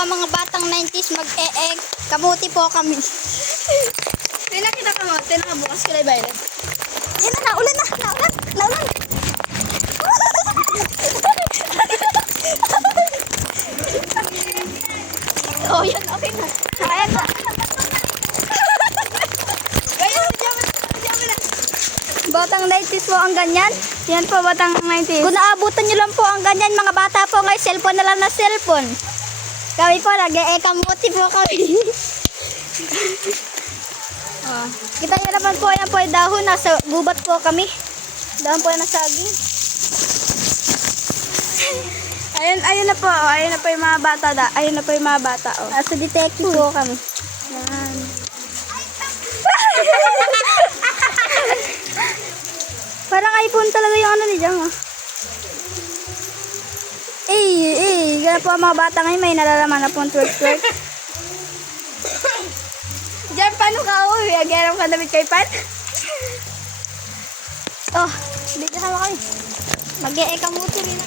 ang mga batang 90s mag-e-egg. Kamuti po kami. Pinakita ka mo, tinakabukas kilay Violet. Yan na, naulan na. Naulan. Oh, yan, okay na. Ayan na. Batang 90s po ang ganyan. Yan po, batang 90s. Kung naabutan nyo lang po ang ganyan, mga bata po ngayon, cellphone na lang na cellphone. Kami po, kamuti po kami. Kita nyo naman po, yan po ay dahon. Nasa gubat po kami. Dahon po yan na saging. Ayun na po, ayun na po yung mga bata Ayun na po yung mga bata, oh. Nasa detective po kami. Yan. Parang iPhone talaga yung ano ni Jang, ah. Ganun po ang mga bata ngayon, may nalalaman na po ang twerk. Diyan, paano ka, oh? Agaram ka damit kay Pan? Oh, hindi kasama kami. Mag-e-kamuti rin.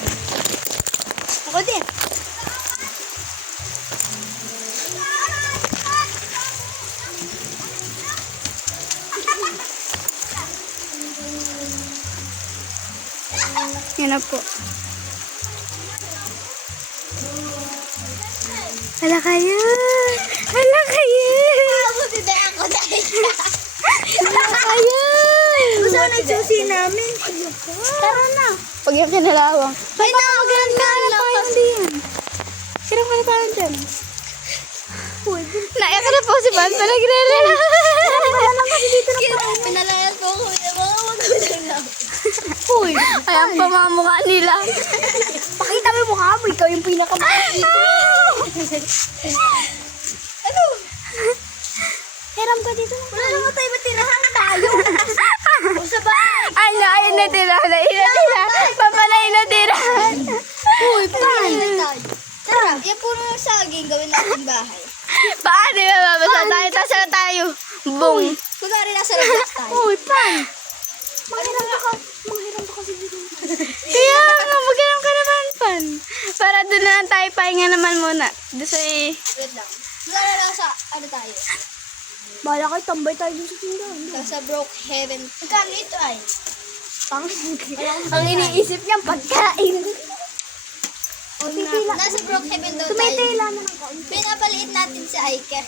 Ako din. Yan na po. Hala kayo! Hala kayo! Kamuti din ako dahil. Hala kayo! Gusto ko nagsusi namin. Tara na. Pag yung kinalawang. Ay, nakagalan ka lang. Kirang ka na parang dyan. Naiyak na po si Pan. Nagre-relax. Pinalayas po ako. Mga magandang lang. Uy! Ayan pa mga mukha nila. Pakita mo yung mukha mo. Ikaw yung pinakamaliit. Ano? Hiram ka dito. Wala naman tayo matirahan tayo. O sa bahay. Ayun na tira. Papalay na tira. Uy, Pan. Tara, yan puro ng saging gawin natin bahay. Paano yung mabasa tayo? Tasa tayo. Boom. Kunwari nasa labas tayo. Uy, Pan. Manghiram ka kasi dito. Kaya nga, magandang ka naman, Pan. Para doon na lang tayo pahinga naman muna. Doon sa Wait lang. Kunwari nasa, ano tayo? Bahala kayo, tambay tayo dun sa tindahan. Nasa Broke Heaven. Magkano ito ay? Ang iniisip niyang pagkain. O, pipila. Nasa Broke Heaven daw tayo. Tumitila na ng kaunti. Pinapaliit natin si Aike.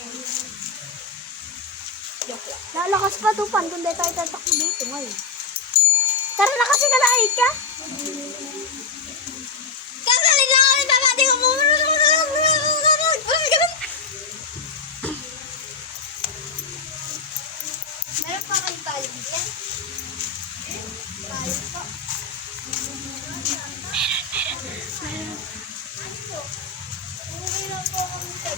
Lalakas pa to, Pan, kung di tayo tatakbo dito ngayon. Tara na kasi ka na, Aika. Kakalin lang kami, babati ko po. Meron pa kayo pali dyan? Pali po. Meron po kami sa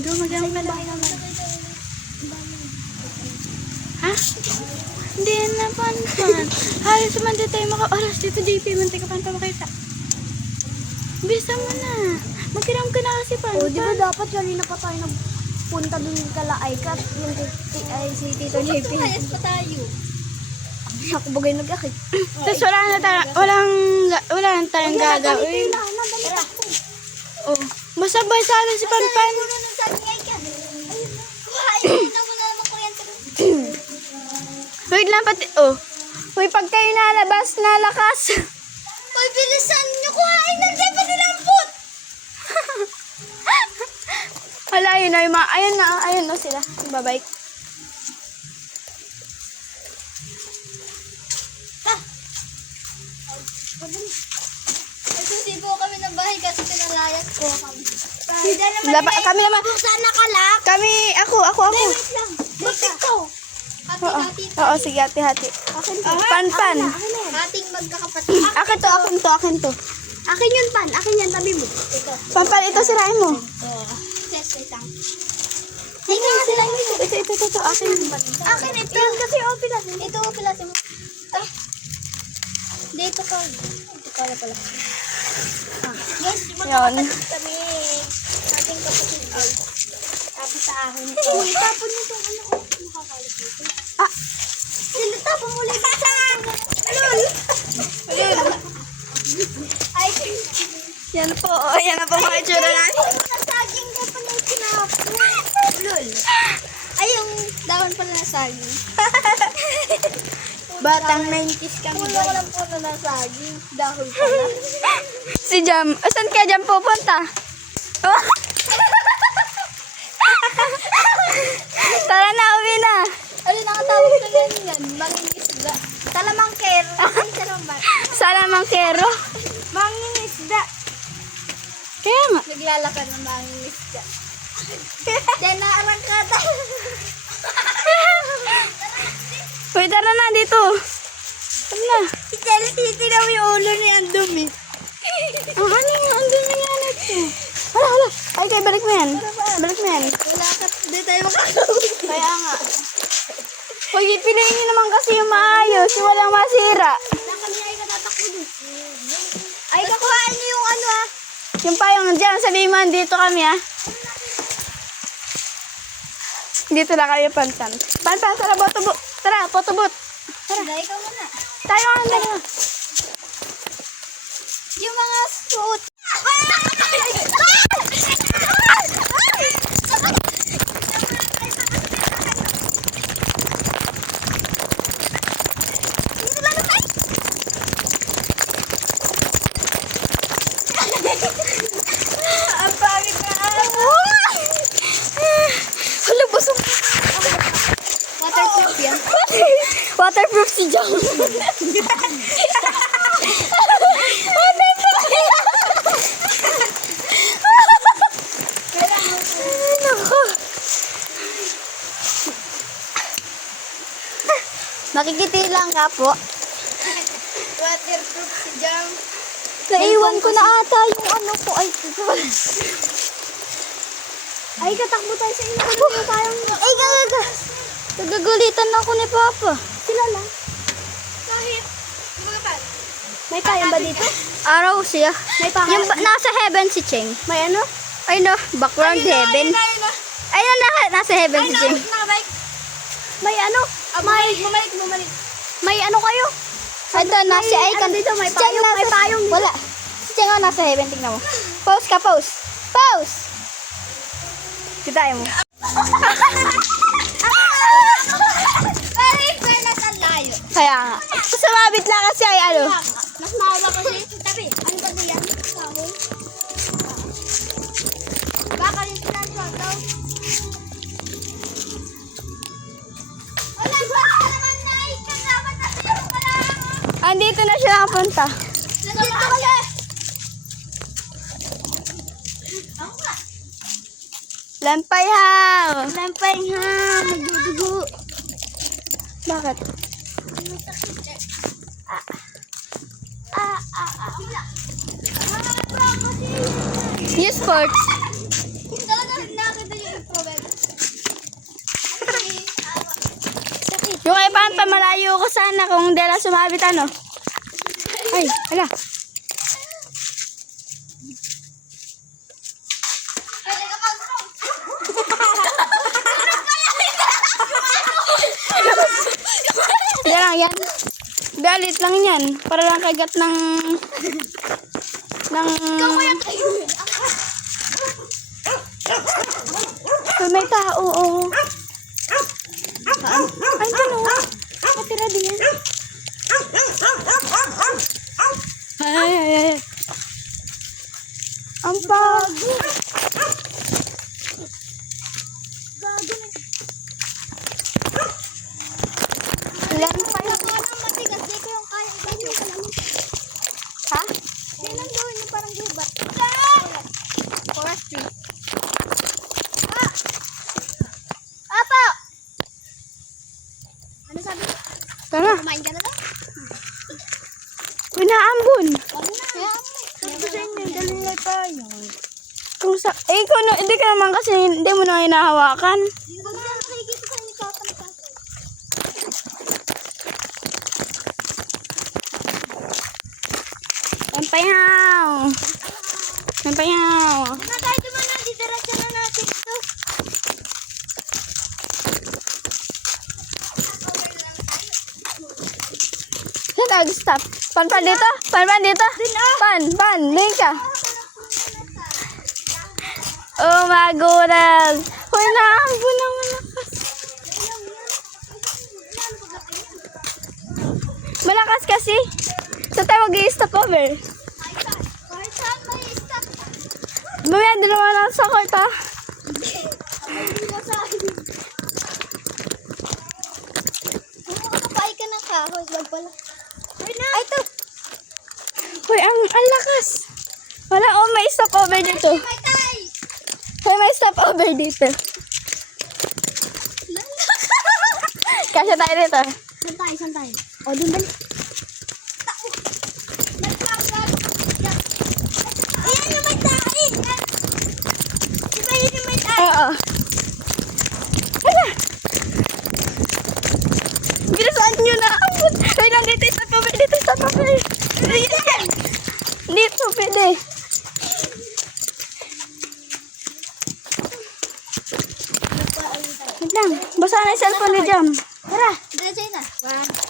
Doon, magandang ka na. Ha? Hindi na, Pan. Halos naman di tayo maka-oras dito, JP. Mantika pa ito makita. Bisa mo na. Magkiram ka na kasi, Pan. O, di ba dapat kanina pa tayo nagpunta dun kala Aika at yung si Tito JP. Hayas pa tayo. Ako bagay nag-akit. Tapos wala na tayong gagawin. Tara. Oh, masabay sana si Panpan. Kuhain mo na naman kuryente doon. Wait lang pati, oh. Uy, pag kayo nalabas, nalakas. Uy, bilisan nyo. Kuhain na dyan pa nilampot. Wala, yun na yung mga, ayun na sila. Babike. Nagsusi po kami ng bahay kasi pinalayas po kami. Kami naman. Buksan na kalak. Ako. Wait lang. Bakit to? Hati-hati. Oo, sige, hati-hati. Akin to. Pan. Ating magkakapatid. Akin to. Akin yun, Pan. Akin yan, tabi mo. Ito. Pan, ito sirain mo. Yes, wait lang. Tingnan nga sila ito. Ito, akin. Akin ito. Yan kasi pilasin. Ito, pilasin mo. Ah. Dito ka. Ito pala. Guys, magkakapatid kami. Ating kapatid. Tapos sa ahon ito. Tapon nito. Ano? Makakalit dito. Tapon mo lang. Yan po. Yan na po mga itsura namin. Saging ko pa na sinapon. Lol. Ay, yung dahon pala na saging. Batang 90s kami. Wala ko lang po na saging. Dahon pala. Si Jam. Saan ka Jam pupunta? Oh. Tara na, uwi na. Ano nakatawag na ganyan? Mangingisda. Talamangkero. Ay, talamang. Salamangkero. Mangingisda. Kaya nga. Naglalakad ng mangingisda. Then, naarangkata. Uy, tara na dito. Tara na. Si Chelsea, tinaw yung ulo niya ang dumi. Ang ano yung andun na yan ito? Hala, hala. Ay, kaya balik mo yan. Balik mo yan. Wala ka, di tayo makakawin. Kaya nga. Uy, piliin nyo naman kasi yung maayos. Yung walang masira. Kami ay natatakbo dun. Ay, kakuhaan niyo yung ano ah. Yung payong dyan, sabihin mo, dito kami ah. Dito lang kayo pantan. Pantan, tara, botobot. Tara, botobot. Tara. Dahil ka muna. Tayo nga, tayo. Yung mga suot. Ang pangit na Hala, busog. waterproof yan. Waterproof si Jam. Nako. Makikitilang ka po. Waterproof si Jam. Naiwan ko na ata yung ano ko. Ay, Ay, katakbo tayo sa inyo. Ano tayong... ay, gagaga. Nagagulitan ako ni Papa. Sila lang. Kahit... May kaya ba dito? Araw siya. May pangalan? Yung nasa heaven si Cheng. May ano? Ay no, background heaven. Ayun na, nasa heaven si Cheng. Nakabike. May ano? Bumalik. May ano kayo? Ito, nasa ay kan. Ano dito? May Si Cheng payong, may payong dito. Wala. Si Cheng oh, nasa heaven. Tingnan mo. Pause ka, pause. Pause! Kita mo. Pero nasa layo. Kaya nga. Sumabit lang kasi ay ano. Mas maawa kasi. Tabi, ano ba na yan? Kahoy. Baka rin sinansyong daw. Wala ba naman na ikasama na siya pala. Andito na siya nakapunta. Nandito kasi. Ako nga. Lampay haw. Lampay ha. Magdudugo. Bakit? New sports. Talaga nakita yung improvement. Yung kay Pampa, malayo ko sana kung di lang sumabit ano. Ay, ala. Yan. Galit lang yan. Para lang kagat ng... May tao, oo. Ay, gano'n. Matira din yan. Ay. Ang bago. Ilan pa yun? Matigas, di ko yung kaya. Ha? Kailan gawin yung parang gubat? Forestry. Apa! Ano sabi? Tara. Kumain ka na daw? Pinaambon. Wala na. Kaya, sabi ko sa inyo, dalawin tayo. Kung sa... Eh, kung ano, hindi ka naman kasi hindi mo na hinahawakan. Pag na nakikita sa inyo, kapalitan. Lampayaw. Lampayaw. Na tayo naman na, didiretso na natin ito. Saan tayo stop? Pan dito? Pan dito? Pan, link ka. Oh my goodness. Hoy, naambon ng malakas. Malakas kasi. Saan tayo mag-i-stop over? Kahit saan may stop. Mamaya, di naman ako sa court, ha? Hindi na sa akin. Makakapay ka ng kahoy. Wag pala. Ay, ito. Hoy, ang lakas. Wala, oh, may stop over dito. May tay. Hoy, may stop over dito. Kasya tayo dito. Saan tayo? O, dun dali. Ayan yung may tay. Di ba yun yung may tay? Oo. Hala! Bilisan nyo na. Hoy, nandito yung stop over. Dito yung stop over. Dito, pwede. Wait lang. Basa na yung cellphone ni Jam. Tara, dahil na.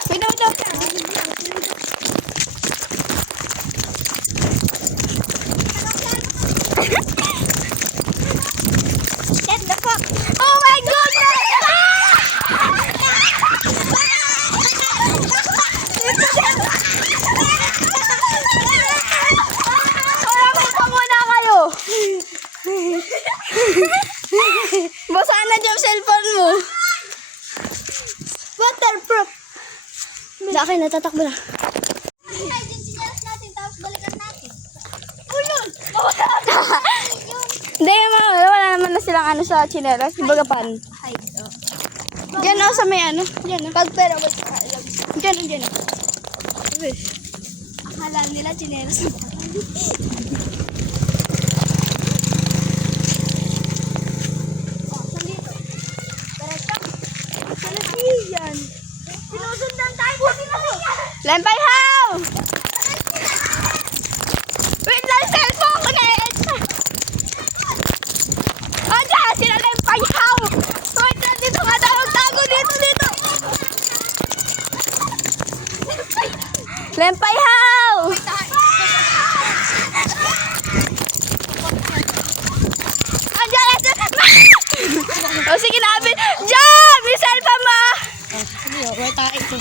Wait lang. Get the fuck. Oh my goodness! Maraming pa muna kayo. Basa na Jam cellphone mo. Waterproof. Laki, natatakbo na. Ay, din sinalas natin, tapos balikan natin. Ulol! Hindi, wala naman na silang ano sa chinelas. Ibagapan. Hide, oh. Diyan o sa may ano. Diyan o. Pag pera, wait ka. Diyan o, diyan o. Akala nila chinelas. Oh, saan dito? Diretso. Saan yan? Sinusundan tayo. Buti na yan. Lempay how! Wait lang, cellphone ko na yan. O, dyan, sila lempay how! Wait lang, dito nga tayo magtago. Dito. Lempay how! O, dyan, o, sige na, Abin. Dyan! May cellphone mo! Sige, wait tayo ito.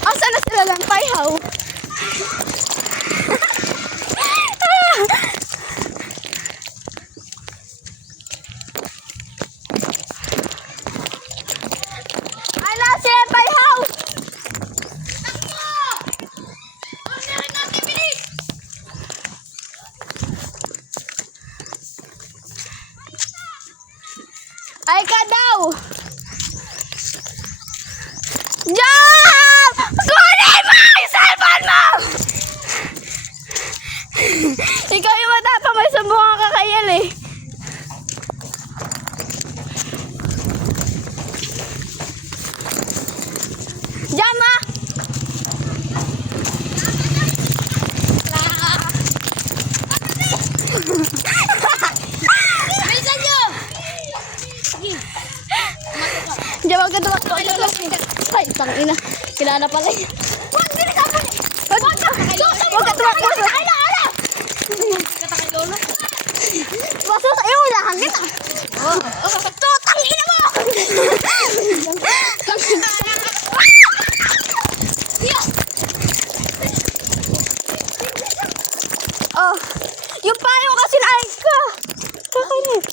Asan na sila lempay how? Ala, si lempay how! Ay ka daw! Jam! Kunin mo yung cellphone mo! Ikaw yung matapang, may sumbungan ka kayal eh. Jam ha! Bilisan nyo! Jam, wag ka tumakbo. Ay, tangina. Kilala pala yun. Huwag, bilisan mo! Wag ka tumakbo. Baso sa'yo, wala hangin ah. Tutang ina mo! Oh, yung payo kasi na-ayos ka. Kakainit.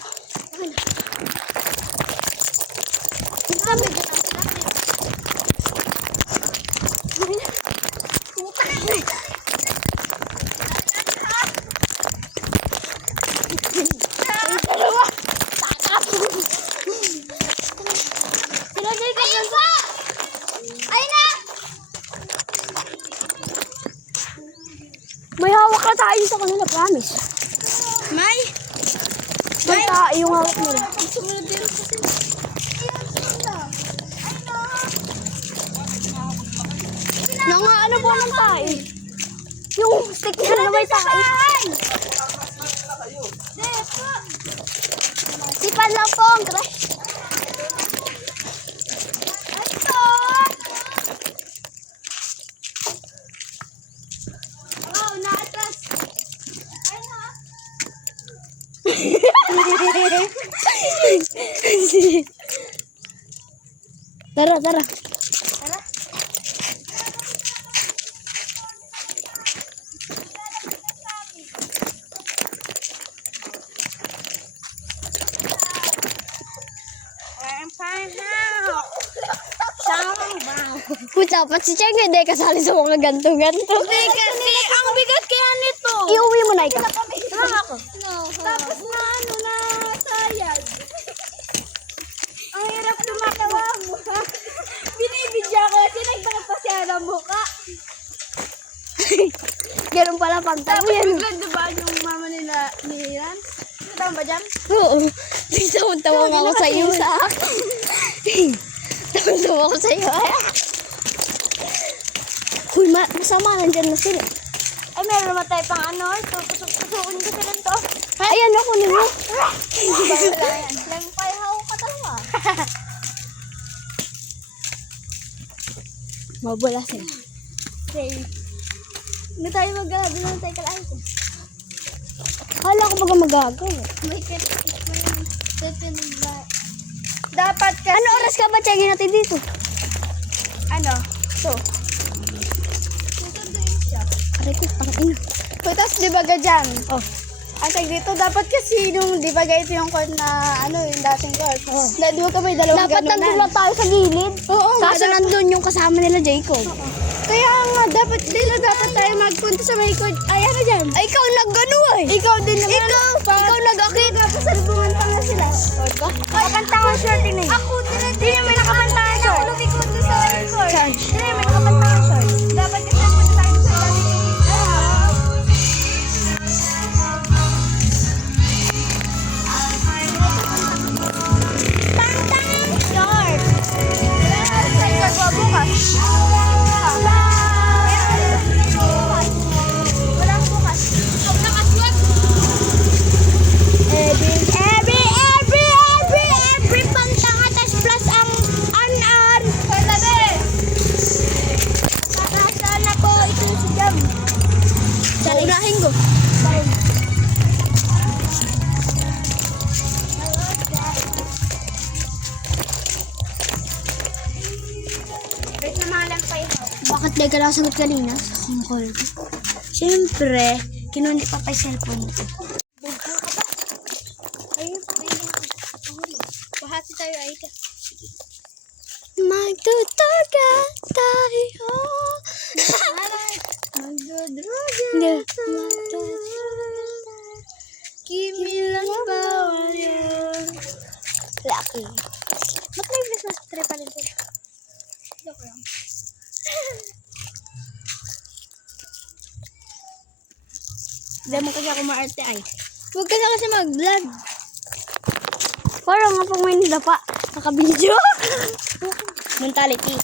May hawak na tayo sa kanila, promise. May? May tayo yung hawak nila. Sumunod din kasi. Nanga ano po ng tayo? Yung stick na may tayo. Sipan lang po ang crush. Ito! Tara, tara. Tara. I'm fine now. Kung dapat si Cheng hindi kasali sa mga ganto-ganto. Hindi kasi, ang bigat kaya nito. Iuwi mo na ikaw. Tama ako. Tapos na sayad. Ang hirap tumatawa mo. Binibidya ko kasi nagpapasya ng mukha. Ganun pala pagtawa Tapos yan. biglang diba yung mama nila ni Rans? Tama ba dyan? Oo. Tawa nga ako sa iyo sa. Tawa ako sa iyo. Uy, masama nandyan na sila. Ay, meron naman tayo pang ano. Tutusukin ko sila to. Ayan ako nila. Lang payaw ka talaga. Mabula sila. Okay. Hindi tayo mag-galabi lang tayo kalahin ko. Hala ko baga magagaw. May dapat kasi... Ano oras ka ba checkin natin dito? Ano? So. Susunduin siya. Aray ko, ang ina. Tapos di ba dyan? Oh. Ang tag dito, dapat kasi nung, di ba ito yung code na, ano, yung dating code. Oh. Di ba ka may dalawang Dapat ganunan? nandun lang tayo sa gilid. Oo nga. Kaso nandun yung kasama nila Jacob. Kaya nga, dapat tayo magpunta sa may code. Ay, ano dyan? Ay, ikaw nag-ano eh. Ikaw din naman. Ikaw nag-akit. Pasalubungan pa nga sila. Nakakantangan short din eh. Ako din may nakapantangan short. Ako lumikot doon sa record. Hindi, may nakapantangan short. Dapat kasi punta tayo sa dating. Pantangan short. Saan ka bukas? Walang bukas. Nakaswag. Every pantanga tas plus ang an-an. Sabi. Nakasaan ako ito si Jam. Unahin ko. Wait na malang pa yun. Bakit di ka nakasagot kanina? Ang call ko. Siyempre, kinunin pa pa yung cellphone ko. Ayun, bahati tayo ay ka. Magtuturga tayo. Hindi. Kimi lang bawal yun. Lucky. Ba't may Christmas tree pa rin sila? Joke lang. Hindi mo kasi ako maarte ay. Huwag ka na kasi mag-vlog. Parang nga pag may nidapa. Naka-video. Mentality.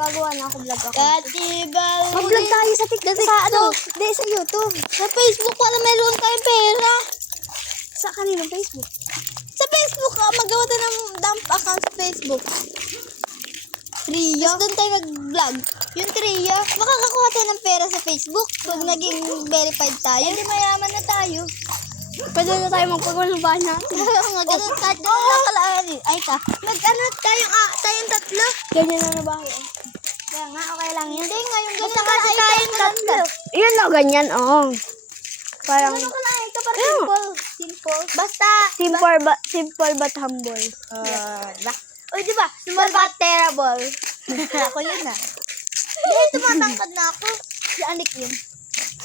Gagawa na ako vlog ako. Katibal. Mag-vlog tayo sa TikTok. Sa ano? Hindi, sa YouTube. Sa Facebook wala meron tayong pera. Sa kaninong Facebook. Sa Facebook magawa tayo ng dump account sa Facebook. Trio. Tapos doon tayo mag-vlog. Yung Trio, makakakuha tayo ng pera sa Facebook pag naging verified tayo. Hindi mayaman na tayo. Pwede na tayo magpagawa ng bahay natin. Nga, ganun kahit ganun lang kalaan. Ay ka, mag-ano tayong tatlo. Ganyan na na bahay. Kaya nga, okay lang yun. Hindi nga, yung ganun Basta kasi tayong tatlo. Yun o, ganyan oh. Parang Ano ka lang, ito parang simple. Simple. Basta, simple but humble. diba? Uy, diba? Small but terrible. Ako yun na. Hindi, tumatangkad na ako. Si Anik yun.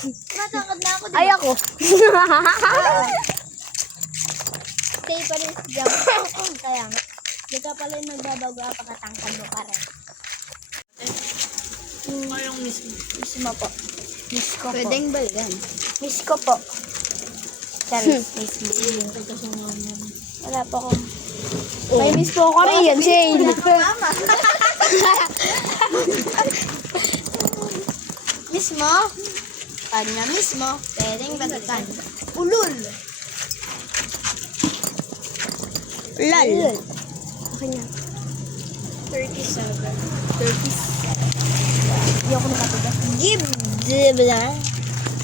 Tumatangkad na ako, diba? Ay ako. Stay pa rin si Jam. Kaya nga. Di ka pala yung nagbabago pagkatangkad mo pa rin. Anong miss mo po? Miss ko po. Pwedeng ba yan? Miss ko po. Charis. Wala pa ko. May miss po ako rin yan, Shane. Mama. Miss mo? Kanya miss mo. Pwedeng balikan. Ulul. Lal. Okay na. 37. Hindi ako nakatigas. Give. Dibla.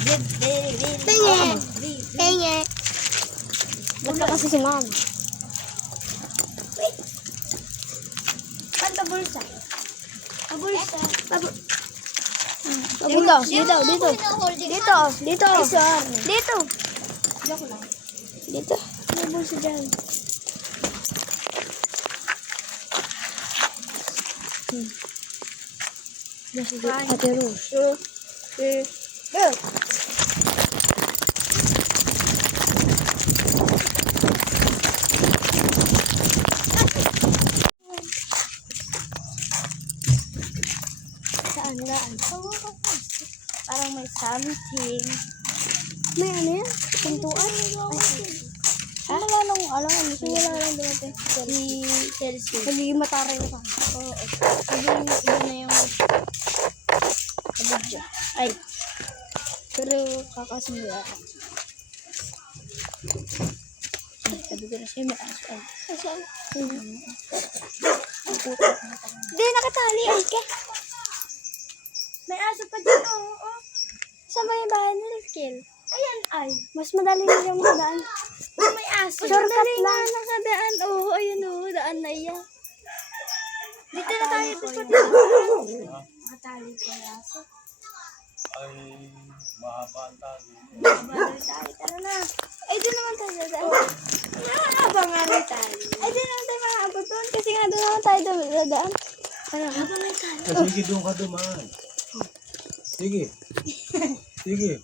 Tingin. Tingin. Ba't ka kasi sumama? Wait. Paano bulsa? Bulsa. Dito. Dito. Joke lang. Dito. May bulsa dyan. Ate Rose. Saan? Parang may something. May ano yan? Pintuan? Wala lang, alam mo, Wala lang dumating. si Chelsea. Nagiging mataray ka. Oo. Iba na yung kabidyo. Ay. Pero kakasunod ako. Sabi ko na siya, may aso. Ay. Saan? Hindi, nakatali. Ay, ka. May aso pa dyan, oo. Saan ba yung bahay ni Rizkel? Ayan, ay. Mas madali na yung makadaan. May aso. Shortcut Dali nga lang. nakadaan. Oo, ayun oo, daan na iyan. Dito na tayo. Dito. Nakatali ko yung aso. Ay mahaba ang tali. Madali tayo. Tara na. Ay, doon naman tayo dadaan. Abangan tayo. Ay, doon naman tayo makaabot doon. Kasi nga doon naman tayo dadaan. Abangan tayo. Sige, doon ka dumaan. Sige. Sige.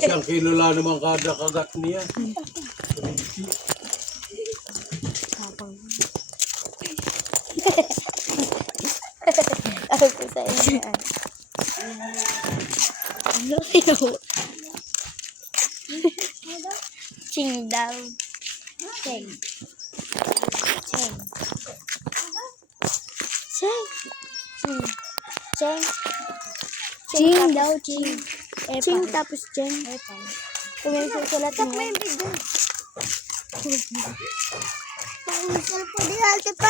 Isang kilo lang naman kada kagat niya. Ako ko sa inyo. Ano yun? Ching daw. Cheng. Cheng. Cheng. Ching daw, ching. Epal. Ching tapos cheng. Epal. Kung may susulat mo. May bigyan. Pag-usal po di halte pa.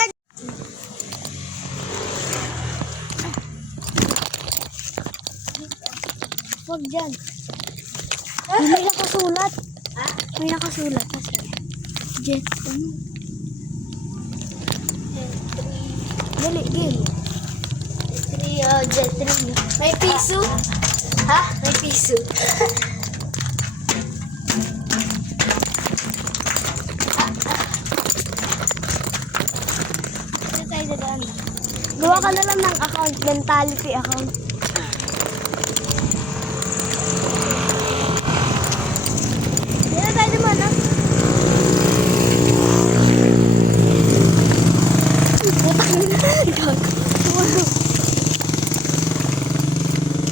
Huwag dyan. May nakasulat. May nakasulat kasi. Jet. Dali, gil. Jet 3. May piso? Ha? May piso. Dito tayo dadaan. Gawa ka na lang ng account, mentality account. Dito tayo naman, ha?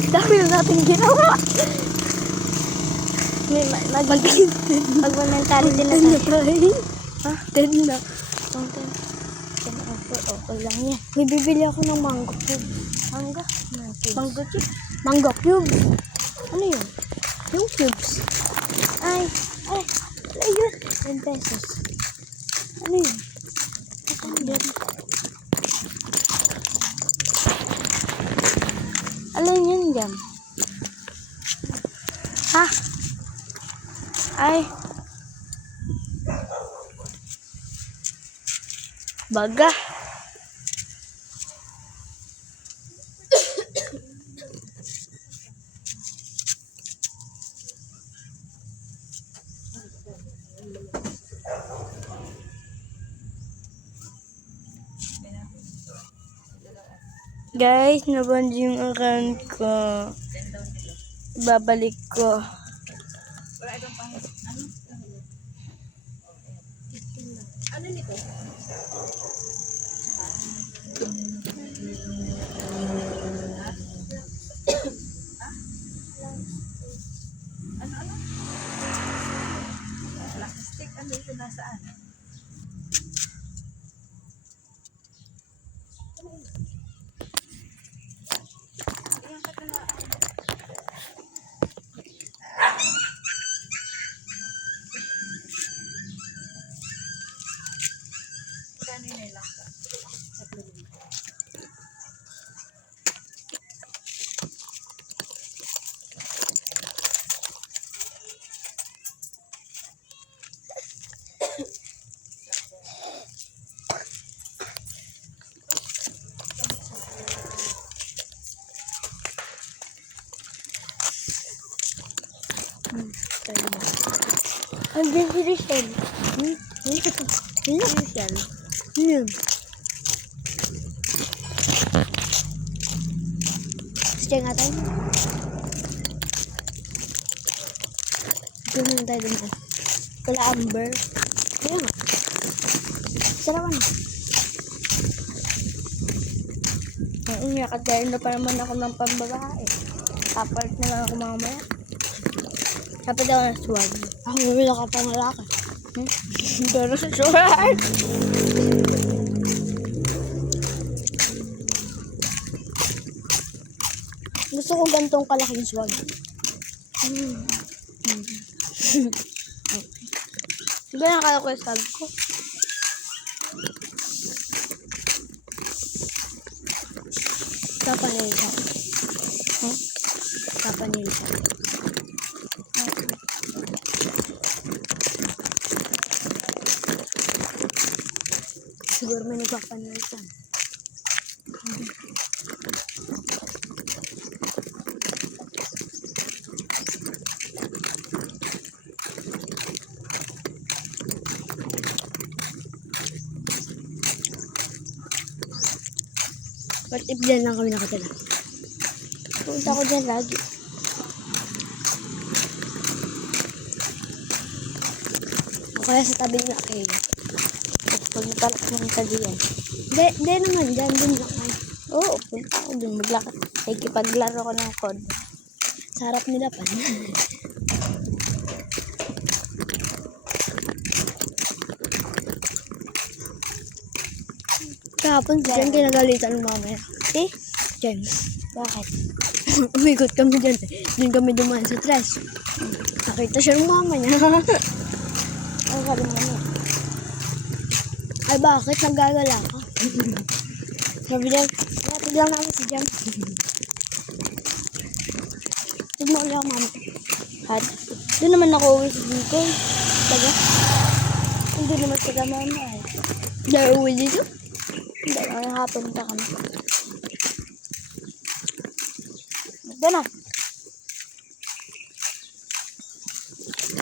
Dami na natin ginawa. Mag-mentality na tayo. Ha? 10 na. Okay lang yan. May bibili ako ng mango cube. Mangga. Mango cube? Mango cube. Ano yun? Yung cubes. Ay. Ayun. 10 pesos. Ano yun? Alin yun dyan? Ha? Ay. Baga. Guys, naband yung account ko. Babalik ko. Ang definition. Initial. Yun. Sige nga tayo. Doon tayo dumaan. Kala Amber. Kaya nga. Sarapan. Nakatero na pa naman ako ng pambabae. Kapart na lang ako mamaya. Dapat ako ng swag. Ako mamila ka pa ng laki. Pero sa swag. Gusto ko gantong kalaking swag. Diba nakala ko yung swag ko? Kapanil siya. Kapanil siya. Siguro may nagpapanil siya. What if dyan lang kami nakatala? Punta ko dyan lagi. O kaya sa tabi ng akin. Pag natalak ng kadiyan. Hindi naman dyan, dun lang ay. Oo, punta ako dun. Maglakad. Ikipaglaro ko ng code. Sa harap nila pa. Kahapon dyan kinagalitan ng mamaya. Eh? Dyan. Bakit? Umikot kami dyan. Doon kami dumaan sa tres. Nakita siya ng mama niya. Ang kalim mo. Ay bakit? Naggagala ka? Sabi niya, natid lang namin si Jam. Tignan ko lang mama. At doon naman ako uwi sa Bicol. Taga? Hindi naman sila mama eh. Dahil uwi dito? Hindi, ang hapon pa kami. Ito na.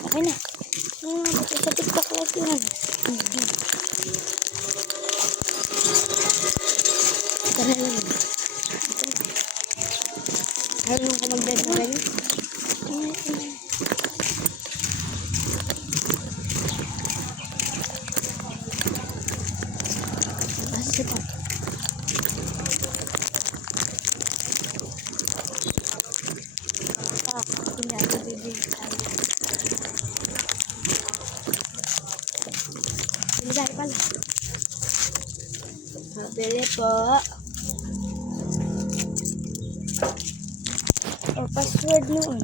Okay na. Sa TikTok live yun. Tara na yun. Marunong ko mag-dead na ganyan? Kasi pa. Kunyari, bibigyan tayo. Pinagay pala. Mabili po. O, password noon.